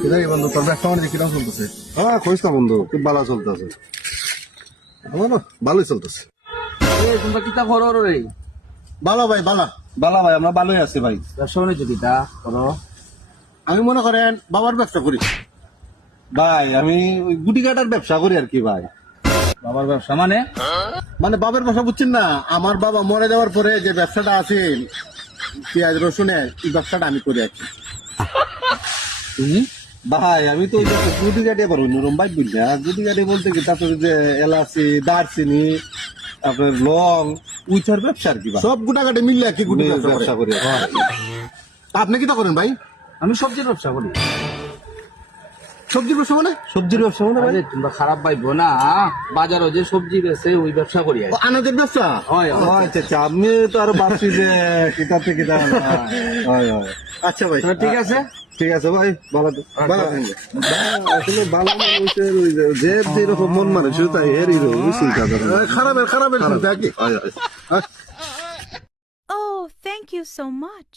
কিরে বন্ধু, তোর ব্যবসা বাণিজ্য কিরকম চলতেছে? হ্যাঁ কইস না বন্ধু, খুব ভালো চলতেছে। আমারও ভালোই চলতেছে। তোমরা কিতা করো রে? ভালো ভাই, ভালো। ভালো ভাই, আমরা ভালোই আছি ভাই। ব্যবসা বাণিজ্য কিতা করো? আমি মনে করেন বাবার ব্যবসা করি। ভাই আমি ওই গুটি কাটার ব্যবসা করি আর কি ভাই। বাবার ব্যবসা মানে? মানে বাবার ব্যবসা বুঝছেন না, আমার বাবা মরে যাওয়ার পরে যে ব্যবসাটা আছে পেঁয়াজ রসুনের, এই ব্যবসাটা আমি করি আর কি। ভাই আমি তো ওই যে গুটি কাটিয়ে পারবো নরম বাইক বুঝলি না। গুটি কাটিয়ে বলতে কি, তারপরে যে এলাচি, দারচিনি, তারপরে লং, উইচার ব্যবসা আর কি ভাই। সব গুটাগাটি মিললে আর কি গুটি ব্যবসা ব্যবসা করি। করি আর কি। তা আপনি কিটা করেন ভাই? আমি সবজির ব্যবসা করি। সবজির ব্যবসা মানে? সবজির ব্যবসা মানে ভাই? আরে তোমরা খারাপ পাইবো না, বাজারও যে সবজি বেচে ওই ব্যবসা করি আর ও, কি। আনাজের ব্যবসা? হয় ও আচ্ছা আচ্ছা, আমি তো আরো ভাবছি যে কিতাতে কিতা। হয় হয়, আচ্ছা ভাই, তো ঠিক আছে। ঠিক আছে ভাই, ভালো ভালো থাকবেন। থাকবেন। আসলে ভালো মানুষের ওই যে যেরকম মন মানুষের তাই এরই চিন্তা করে। খারাপের চিন্তা কি? হয় হয়। Oh, thank you so much.